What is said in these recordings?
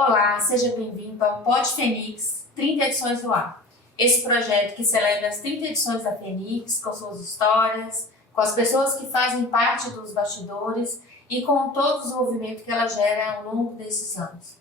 Olá, seja bem-vindo ao Pod Fenix 30 edições do ar. Esse projeto que celebra as 30 edições da Fenix, com suas histórias, com as pessoas que fazem parte dos bastidores e com todo o desenvolvimento que ela gera ao longo desses anos.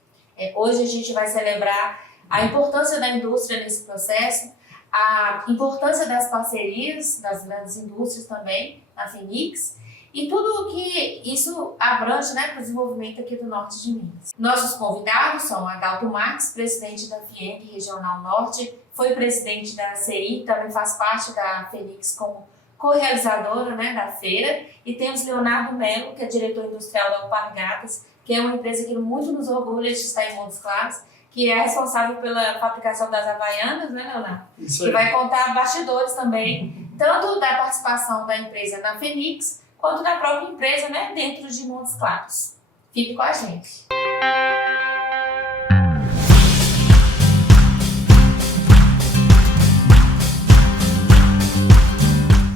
Hoje a gente vai celebrar a importância da indústria nesse processo, a importância das parcerias, das grandes indústrias também, na Fenix, e tudo o que isso abrange, para o desenvolvimento aqui do norte de Minas. Nossos convidados são Adalto Marques, presidente da FIENG Regional Norte, foi presidente da CI, também faz parte da Fenix como co-realizadora da feira, e temos Leonardo Melo, que é diretor industrial da Alpargatas, que é uma empresa que muito nos orgulha de estar em Montes Claros, que é responsável pela fabricação das Havaianas, Leonardo? Isso aí. Que vai contar bastidores também, tanto da participação da empresa na Fenix, quanto da própria empresa, dentro de Montes Claros. Fique com a gente.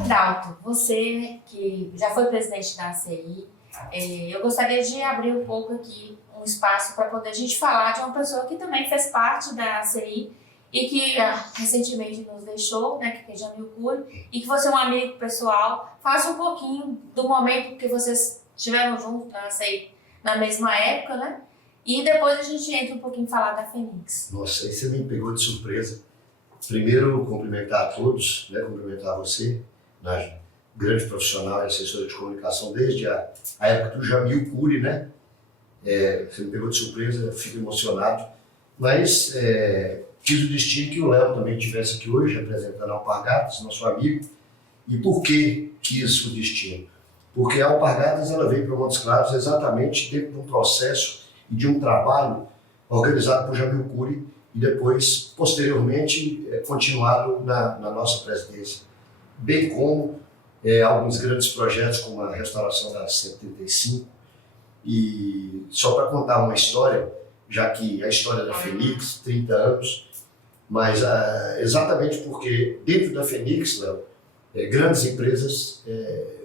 Adalto, você que já foi presidente da ACI, eu gostaria de abrir um pouco aqui um espaço para poder a gente falar de uma pessoa que também fez parte da ACI e que recentemente nos deixou, que é Jamil Cury, e que você é um amigo pessoal. Faça um pouquinho do momento que vocês estiveram juntos na ACI na mesma época, e depois a gente entra um pouquinho falar da Fenix. Nossa, aí você me pegou de surpresa. Primeiro, cumprimentar a todos, cumprimentar você, grande profissional e assessora de comunicação desde a época do Jamil Cury, você me pegou de surpresa, fico emocionado, mas quis o destino que o Léo também estivesse aqui hoje, representando a Alpargatas, nosso amigo. E por que quis o destino? Porque a Alpargatas ela veio para Montes Claros exatamente dentro de um processo e de um trabalho organizado por Jamil Cury e depois, posteriormente, continuado na nossa presidência. Bem como alguns grandes projetos, como a restauração da 135. E só para contar uma história, já que a história da Fenix, 30 anos, mas exatamente porque dentro da Fenix, Léo, grandes empresas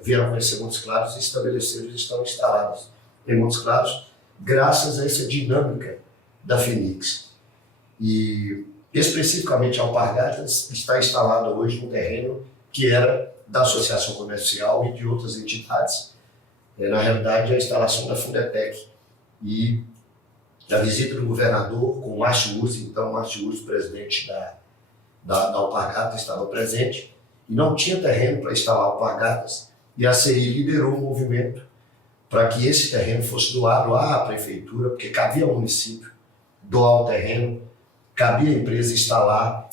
vieram conhecer Montes Claros e estabeleceram e estão instaladas em Montes Claros graças a essa dinâmica da Fenix. E especificamente a Alpargatas está instalada hoje no terreno que era da Associação Comercial e de outras entidades. Na realidade, a instalação da Fundetec. E a visita do governador com o Márcio Urso, então o Márcio Urso, presidente da Alpargatas, estava presente e não tinha terreno para instalar Alpargatas, e a CI liderou o movimento para que esse terreno fosse doado à prefeitura, porque cabia ao município doar o terreno, cabia a empresa instalar,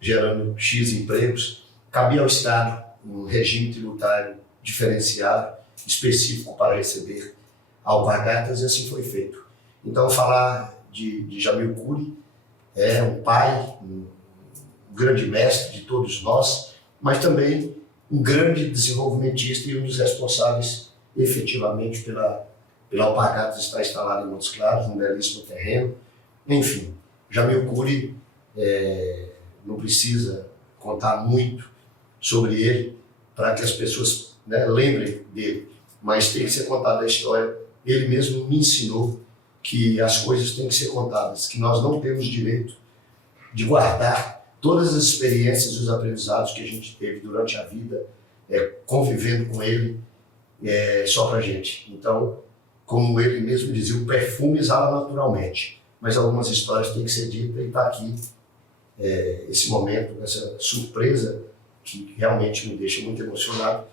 gerando X empregos, cabia ao Estado um regime tributário diferenciado, específico para receber Alpargatas, e assim foi feito. Então, falar de Jamil Cury é um pai, um grande mestre de todos nós, mas também um grande desenvolvimentista e um dos responsáveis efetivamente pela Alpargatas estar instalada em Montes Claros, num belíssimo terreno. Enfim, Jamil Cury não precisa contar muito sobre ele para que as pessoas lembrem dele, mas tem que ser contada a história. Ele mesmo me ensinou que as coisas têm que ser contadas, que nós não temos direito de guardar todas as experiências e os aprendizados que a gente teve durante a vida, convivendo com ele, só pra gente. Então, como ele mesmo dizia, o perfume exala naturalmente, mas algumas histórias têm que ser ditas, e está aqui esse momento, essa surpresa que realmente me deixa muito emocionado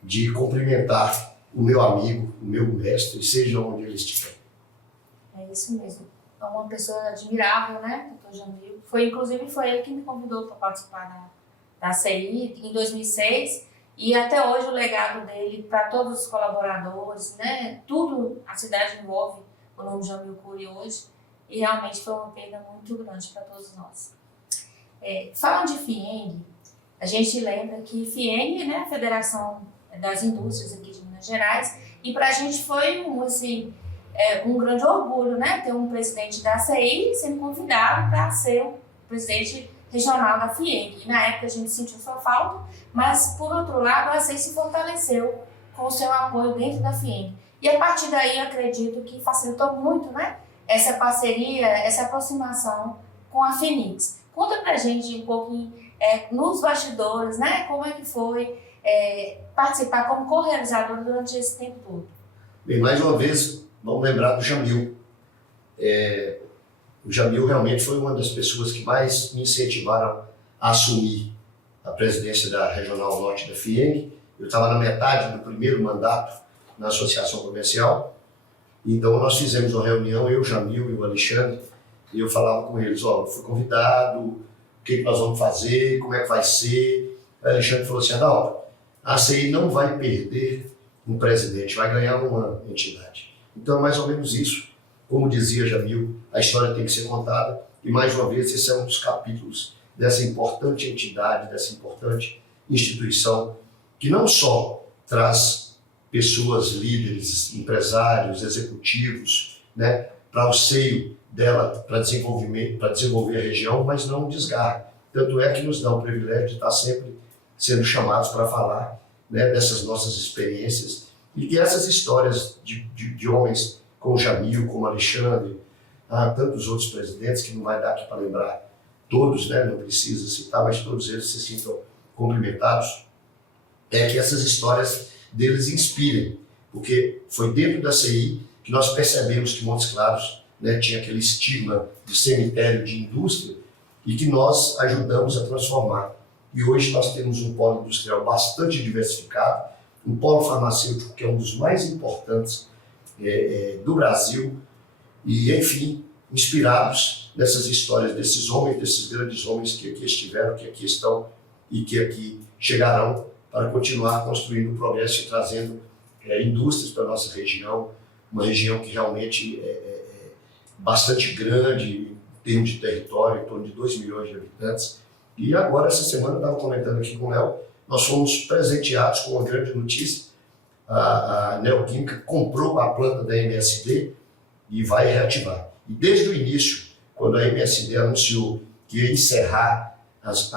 de cumprimentar o meu amigo, o meu mestre, seja onde ele estiver. É isso mesmo. É uma pessoa admirável, Dr. Jamil. Inclusive foi ele que me convidou para participar da CI em 2006, e até hoje o legado dele para todos os colaboradores, tudo, a cidade envolve o nome de Jamil Cury hoje, e realmente foi uma perda muito grande para todos nós. Falando de FIENG, a gente lembra que FIENG, a Federação das Indústrias aqui de Minas Gerais, e para a gente foi um grande orgulho, ter um presidente da CI sendo convidado para ser o presidente regional da FIENG. E na época a gente sentiu sua falta, mas por outro lado a CI se fortaleceu com o seu apoio dentro da FIENG. E a partir daí acredito que facilitou muito, essa parceria, essa aproximação com a Fenix. Conta pra gente um pouquinho nos bastidores, né? Como é que foi participar como co-realizador durante esse tempo todo? Bem, mais uma vez, vamos lembrar do Jamil. O Jamil realmente foi uma das pessoas que mais me incentivaram a assumir a presidência da Regional Norte da FIENG. Eu estava na metade do primeiro mandato na Associação Comercial, então nós fizemos uma reunião, eu, o Jamil e o Alexandre, e eu falava com eles, eu fui convidado, o que nós vamos fazer, como é que vai ser. O Alexandre falou assim, Adalto, a CI não vai perder um presidente, vai ganhar uma entidade. Então é mais ou menos isso. Como dizia Jamil, a história tem que ser contada, e mais uma vez esse é um dos capítulos dessa importante entidade, dessa importante instituição, que não só traz pessoas, líderes, empresários, executivos, né, para o seio dela, para desenvolver a região, mas não desgarra. Tanto é que nos dá o privilégio de estar sempre sendo chamados para falar, né, dessas nossas experiências e que essas histórias de homens como Jamil, como Alexandre, tantos outros presidentes que não vai dar aqui para lembrar todos, né, não precisa citar, mas todos eles se sintam cumprimentados, que essas histórias deles inspirem, porque foi dentro da CI que nós percebemos que Montes Claros, né, tinha aquele estigma de cemitério de indústria e que nós ajudamos a transformar. E hoje nós temos um polo industrial bastante diversificado, um polo farmacêutico que é um dos mais importantes do Brasil e, enfim, inspirados nessas histórias desses homens, desses grandes homens que aqui estiveram, que aqui estão e que aqui chegarão para continuar construindo o progresso e trazendo indústrias para a nossa região, uma região que realmente é bastante grande em termos de território, em torno de 2 milhões de habitantes. E agora, essa semana, eu estava comentando aqui com o Léo, nós fomos presenteados com uma grande notícia. A Neoquímica comprou a planta da MSD e vai reativar. E desde o início, quando a MSD anunciou que ia encerrar as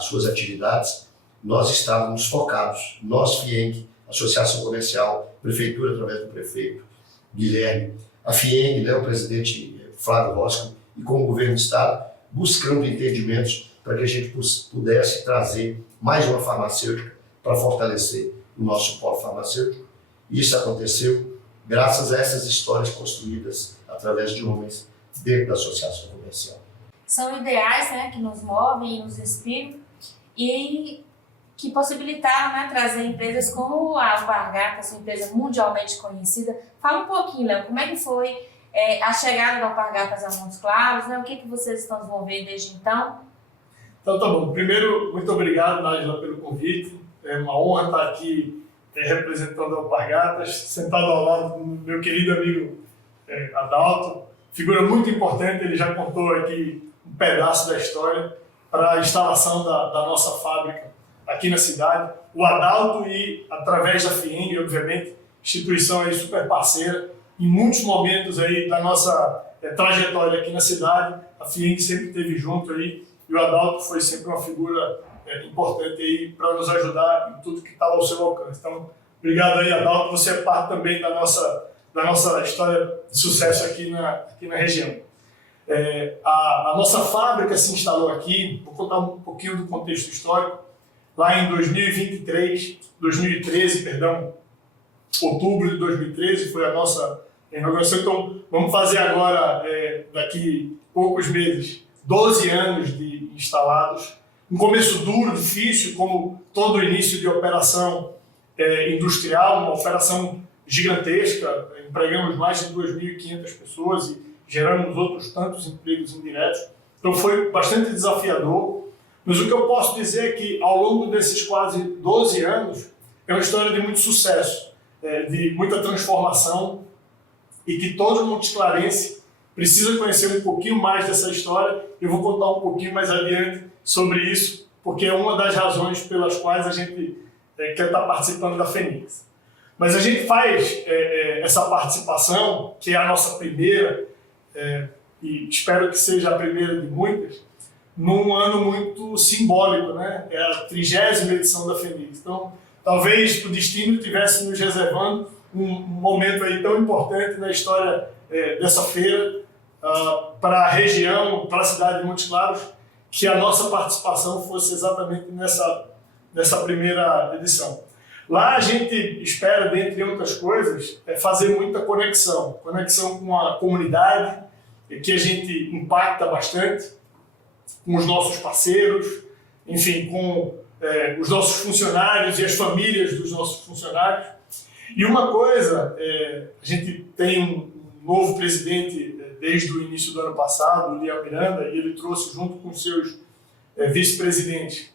suas atividades, nós estávamos focados, nós, FIENG, Associação Comercial, Prefeitura através do prefeito Guilherme, a FIENG, né, o presidente Flávio Rosco, e com o governo do Estado, buscando entendimentos para que a gente pudesse trazer mais uma farmacêutica para fortalecer o nosso polo farmacêutico. Isso aconteceu graças a essas histórias construídas através de homens dentro da Associação Comercial. São ideais, né, que nos movem e nos inspiram e que possibilitaram, né, trazer empresas como a Alpargatas, uma empresa mundialmente conhecida. Fala um pouquinho, Léo, como é que foi a chegada da Alpargatas a Montes Claros, né? O que vocês estão desenvolvendo desde então? Então tá bom. Primeiro, muito obrigado, Nájila, pelo convite. É uma honra estar aqui representando a Alpargatas, sentado ao lado do meu querido amigo Adalto. Figura muito importante, ele já contou aqui um pedaço da história para a instalação da nossa fábrica aqui na cidade. O Adalto e, através da FIENG, obviamente, instituição aí super parceira, em muitos momentos aí da nossa trajetória aqui na cidade, a FIENG sempre esteve junto aí, e o Adalto foi sempre uma figura importante aí para nos ajudar em tudo que estava ao seu alcance. Então, obrigado aí, Adalto, você é parte também da nossa história de sucesso aqui na região. A nossa fábrica se instalou aqui, vou contar um pouquinho do contexto histórico, lá em 2013, outubro de 2013 foi a nossa inauguração. Então, vamos fazer agora, daqui poucos meses, 12 anos de instalados. Um começo duro, difícil, como todo início de operação industrial, uma operação gigantesca. Empregamos mais de 2.500 pessoas e geramos outros tantos empregos indiretos. Então, foi bastante desafiador. Mas o que eu posso dizer é que, ao longo desses quase 12 anos, é uma história de muito sucesso, de muita transformação, e que todo montes-clarense precisa conhecer um pouquinho mais dessa história. Eu vou contar um pouquinho mais adiante sobre isso, porque é uma das razões pelas quais a gente quer estar participando da Fenix. Mas a gente faz essa participação, que é a nossa primeira, e espero que seja a primeira de muitas, num ano muito simbólico, né? É a 30ª edição da Fenix. Então, talvez o destino tivesse nos reservando um momento aí tão importante na história dessa feira, para a região, para a cidade de Montes Claros, que a nossa participação fosse exatamente nessa primeira edição. Lá a gente espera, dentre outras coisas, fazer muita conexão com a comunidade, que a gente impacta bastante, com os nossos parceiros, enfim, com os nossos funcionários e as famílias dos nossos funcionários. E uma coisa, a gente tem um novo presidente desde o início do ano passado, o Liel Miranda, e ele trouxe junto com os seus vice-presidentes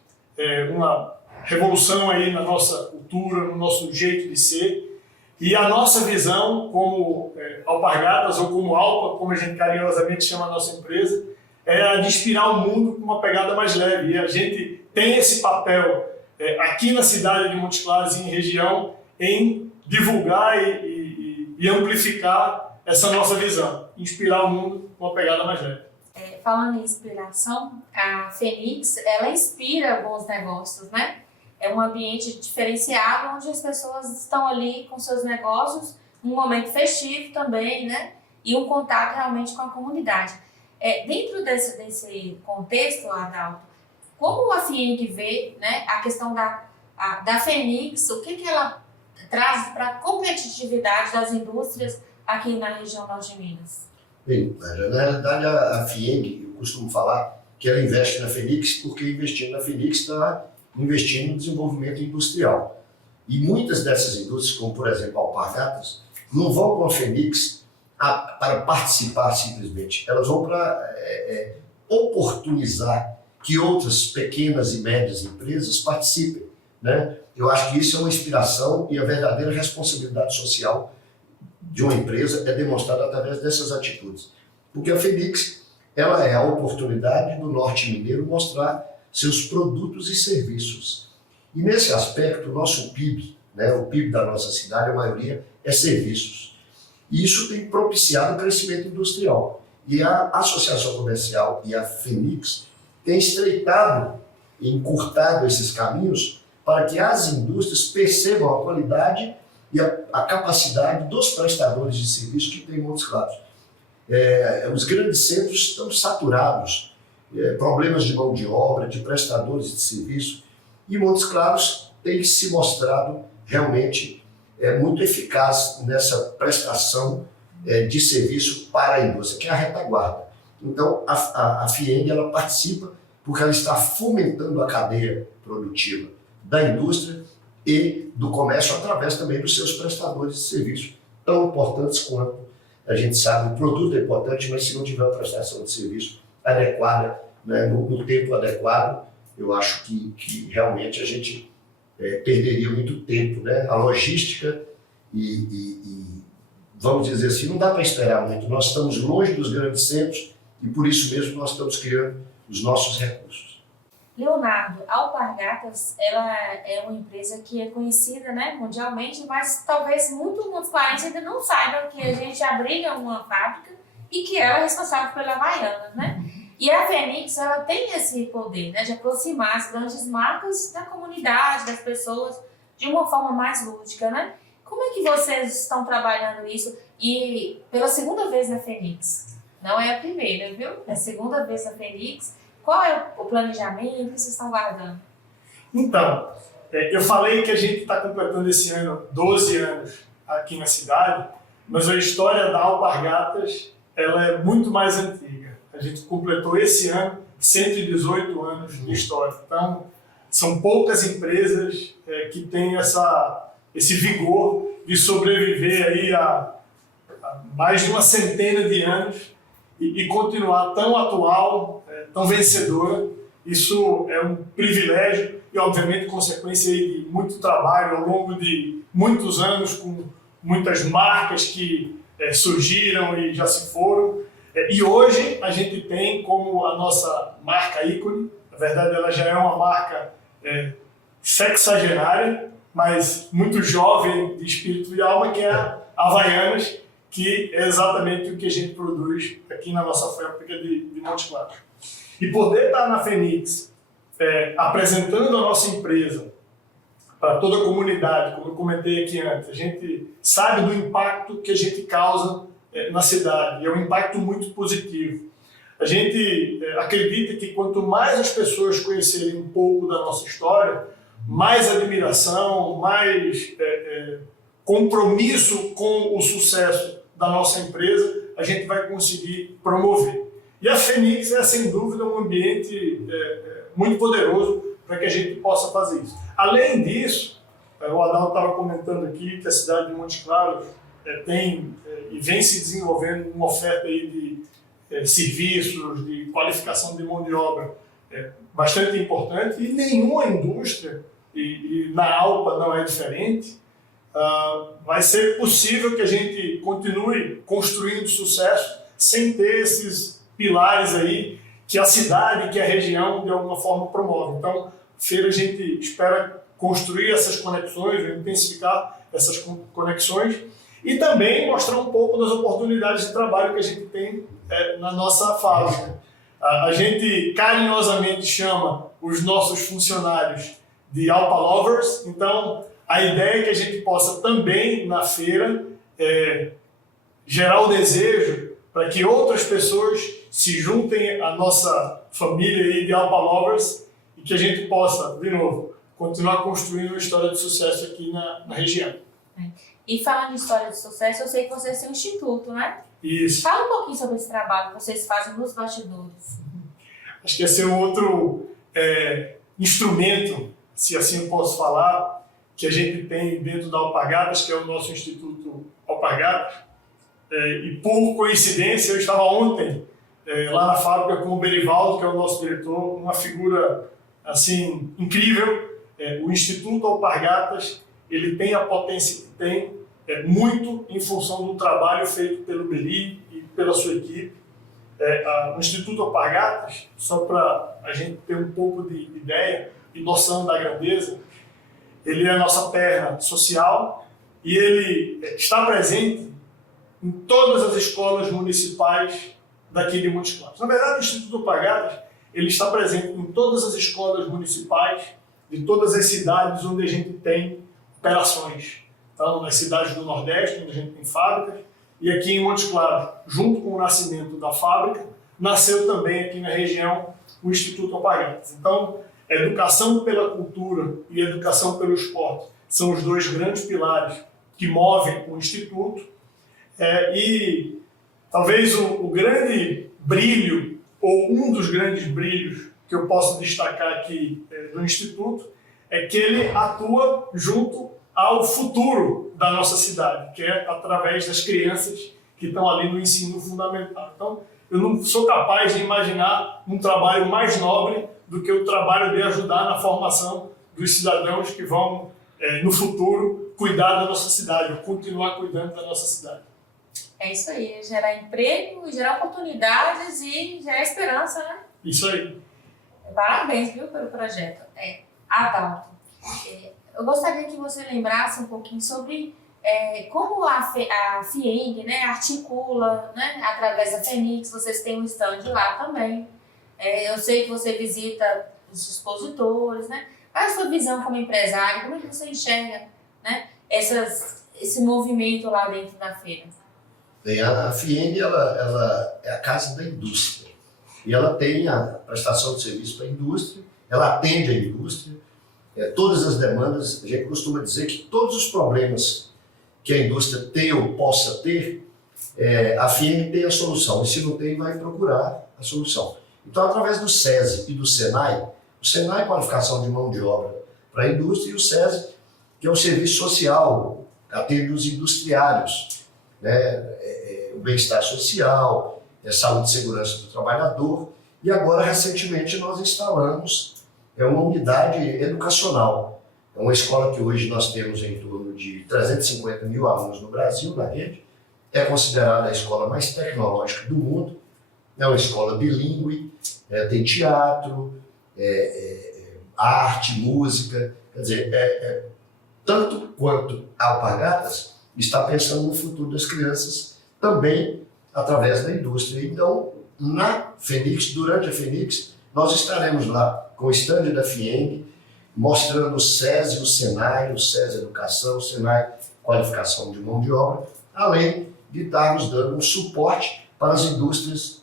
uma revolução aí na nossa cultura, no nosso jeito de ser. E a nossa visão como Alpargatas, ou como Alpa, como a gente carinhosamente chama a nossa empresa, é a de inspirar o mundo com uma pegada mais leve. E a gente tem esse papel aqui na cidade de Montes Claros e em região em divulgar e amplificar essa nossa visão, inspirar o mundo com uma pegada mais leve. Falando em inspiração, a Fenix, ela inspira bons negócios, né? É um ambiente diferenciado onde as pessoas estão ali com seus negócios, num momento festivo também, né? E um contato realmente com a comunidade. Dentro desse contexto, Adalto, como a FIENG vê, né, a questão da Fenix, o que ela traz para a competitividade das indústrias aqui na região norte de Minas? Bem, na realidade a FIENG, eu costumo falar que ela investe na Fenix porque investindo na Fenix está investindo no desenvolvimento industrial. E muitas dessas indústrias, como por exemplo a Alpargatas, não vão com a Fenix para participar simplesmente, elas vão para oportunizar que outras pequenas e médias empresas participem, né? Eu acho que isso é uma inspiração e a verdadeira responsabilidade social de uma empresa é demonstrada através dessas atitudes. Porque a Fenix, ela é a oportunidade do norte mineiro mostrar seus produtos e serviços. E nesse aspecto, o nosso PIB, né, o PIB da nossa cidade, a maioria é serviços. E isso tem propiciado o crescimento industrial. E a Associação Comercial e a Fenix têm estreitado e encurtado esses caminhos para que as indústrias percebam a qualidade e a capacidade dos prestadores de serviço que tem em Montes Claros. Os grandes centros estão saturados, problemas de mão de obra, de prestadores de serviço, e Montes Claros tem se mostrado realmente muito eficaz nessa prestação de serviço para a indústria, que é a retaguarda. Então, a FIENG ela participa porque ela está fomentando a cadeia produtiva da indústria e do comércio através também dos seus prestadores de serviço, tão importantes quanto a gente sabe. O produto é importante, mas se não tiver uma prestação de serviço adequada, né, no tempo adequado, eu acho que realmente a gente perderia muito tempo, né? A logística e vamos dizer assim, não dá para esperar muito. Nós estamos longe dos grandes centros e por isso mesmo nós estamos criando os nossos recursos. Leonardo, a Alpargatas, ela é uma empresa que é conhecida, né, mundialmente, mas talvez muitos clientes ainda não saibam que a gente abriga uma fábrica e que ela é responsável pela Havaianas, né? E a Fenix, ela tem esse poder, né, de aproximar as grandes marcas da comunidade, das pessoas, de uma forma mais lúdica, né? Como é que vocês estão trabalhando isso? E pela segunda vez na Fenix, não é a primeira, viu? É a segunda vez na Fenix. Qual é o planejamento que vocês estão guardando? Então, eu falei que a gente está completando esse ano 12 anos aqui na cidade, mas a história da Alpargatas ela é muito mais antiga. A gente completou esse ano 118 anos de história. Então, são poucas empresas que têm esse vigor de sobreviver aí a mais de uma centena de anos e continuar tão atual, tão vencedora. Isso é um privilégio e, obviamente, consequência aí de muito trabalho ao longo de muitos anos, com muitas marcas que surgiram e já se foram. E hoje a gente tem como a nossa marca ícone, na verdade ela já é uma marca sexagenária, mas muito jovem de espírito e alma, que é a Havaianas, que é exatamente o que a gente produz aqui na nossa fábrica de Montes Claros. E poder estar na Fenix, apresentando a nossa empresa para toda a comunidade, como eu comentei aqui antes, a gente sabe do impacto que a gente causa na cidade, e é um impacto muito positivo. A gente acredita que quanto mais as pessoas conhecerem um pouco da nossa história, mais admiração, mais compromisso com o sucesso da nossa empresa a gente vai conseguir promover. E a Fenix é, sem dúvida, um ambiente muito poderoso para que a gente possa fazer isso. Além disso, o Adalto estava comentando aqui que a cidade de Montes Claros tem e vem se desenvolvendo uma oferta aí de serviços, de qualificação de mão de obra bastante importante, e nenhuma indústria, e na Alpa não é diferente, vai ser possível que a gente continue construindo sucesso sem ter esses pilares aí que a cidade, que a região de alguma forma promove. Então, feira a gente espera construir essas conexões, intensificar essas conexões e também mostrar um pouco das oportunidades de trabalho que a gente tem na nossa fábrica. A gente carinhosamente chama os nossos funcionários de Alpa Lovers, então a ideia é que a gente possa também na feira gerar o desejo para que outras pessoas se juntem à nossa família aí de Alpa Lovers e que a gente possa, de novo, continuar construindo uma história de sucesso aqui na região. E falando de história de sucesso, eu sei que vocês têm um instituto, né? Isso. Fala um pouquinho sobre esse trabalho que vocês fazem nos bastidores. Acho que esse é um outro instrumento, se assim eu posso falar, que a gente tem dentro da Alpargatas, que é o nosso Instituto Alpargatas. E por coincidência, eu estava ontem lá na fábrica com o Berivaldo, que é o nosso diretor, uma figura assim incrível. O Instituto Alpargatas, ele tem a potência que tem, muito em função do trabalho feito pelo Beri e pela sua equipe. O Instituto Alpargatas, só para a gente ter um pouco de ideia e noção da grandeza, ele é a nossa perna social e ele está presente em todas as escolas municipais daqui de Montes Claros. Na verdade, o Instituto Alpargatas, ele está presente em todas as escolas municipais de todas as cidades onde a gente tem operações. Então, nas cidades do Nordeste, onde a gente tem fábricas, e aqui em Montes Claros, junto com o nascimento da fábrica, nasceu também aqui na região o Instituto Alpargatas. Então, educação pela cultura e educação pelo esporte são os dois grandes pilares que movem o Instituto. E talvez o grande brilho, ou um dos grandes brilhos que eu posso destacar aqui do Instituto, é que ele atua junto ao futuro da nossa cidade, que é através das crianças que estão ali no ensino fundamental. Então, eu não sou capaz de imaginar um trabalho mais nobre do que o trabalho de ajudar na formação dos cidadãos que vão, no futuro, cuidar da nossa cidade, ou continuar cuidando da nossa cidade. É isso aí, gerar emprego, gerar oportunidades e gerar esperança, né? Isso aí. Parabéns, viu, pelo projeto. Adalto, eu gostaria que você lembrasse um pouquinho sobre como a FIENG, né, articula, né, através da Fenix. Vocês têm um stand lá também. Eu sei que você visita os expositores, né? Qual é a sua visão como empresário? Como é que você enxerga, né, esse movimento lá dentro da feira? Bem, a FIENG ela é a casa da indústria e ela tem a prestação de serviço para a indústria, ela atende a indústria, todas as demandas. A gente costuma dizer que todos os problemas que a indústria tem ou possa ter, a FIENG tem a solução, e se não tem, vai procurar a solução. Então, através do SESI e do SENAI, o SENAI é qualificação de mão de obra para a indústria, e o SESI, que é o serviço social, atende os industriários, né? O bem-estar social, saúde e segurança do trabalhador, e agora, recentemente, nós instalamos uma unidade educacional. É uma escola que hoje nós temos em torno de 350 mil alunos no Brasil, na rede, é considerada a escola mais tecnológica do mundo, é uma escola bilíngue, tem teatro, arte, música, quer dizer, tanto quanto a Alpargatas está pensando no futuro das crianças também através da indústria. Então, na Fenix, durante a Fenix, nós estaremos lá com o stand da FIENG, mostrando o SESI, o SENAI, o SESI Educação, o SENAI Qualificação de Mão de Obra, além de estarmos dando um suporte para as indústrias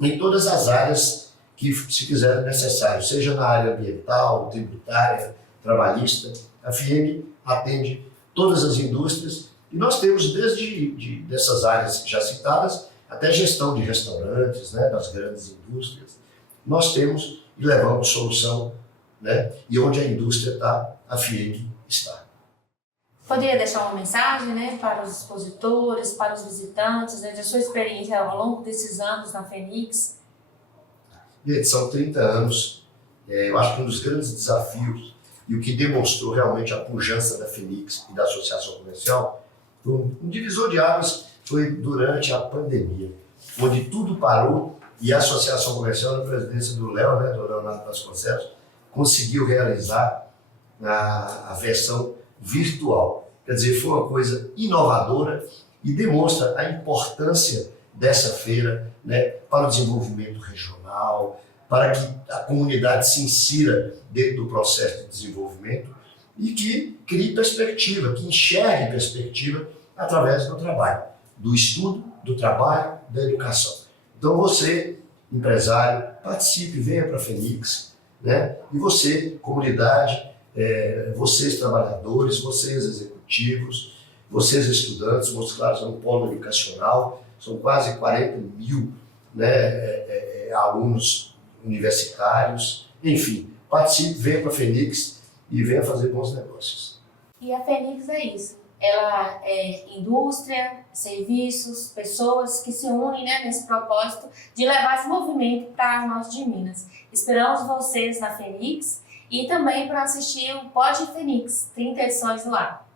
em todas as áreas que se fizerem necessário, seja na área ambiental, tributária, trabalhista. A FIENG atende todas as indústrias e nós temos desde dessas áreas já citadas até gestão de restaurantes, né, das grandes indústrias. Nós temos e levamos solução, né, e onde a indústria está, a FIENG está. Poderia deixar uma mensagem, né, para os expositores, para os visitantes, né, da sua experiência ao longo desses anos na Fenix? São 30 anos. Eu acho que um dos grandes desafios e o que demonstrou realmente a pujança da Fenix e da Associação Comercial, um divisor de águas foi durante a pandemia, onde tudo parou e a Associação Comercial, na presidência do Léo, né, do Leonardo Vasconcelos, conseguiu realizar a versão virtual. Quer dizer, foi uma coisa inovadora e demonstra a importância dessa feira, né, para o desenvolvimento regional, para que a comunidade se insira dentro do processo de desenvolvimento e que crie perspectiva, que enxergue perspectiva através do trabalho, do estudo, do trabalho, da educação. Então você, empresário, participe, venha para a Fenix, né? E você, comunidade, vocês trabalhadores, vocês executivos, vocês estudantes, mostrados no polo educacional, são quase 40 mil, né, alunos universitários, enfim, participe, venha para a Fenix e venha fazer bons negócios. E a Fenix é isso, ela é indústria, serviços, pessoas que se unem, né, nesse propósito de levar esse movimento para as norte de Minas. Esperamos vocês na Fenix e também para assistir o Pod Fenix, 30 edições no ar.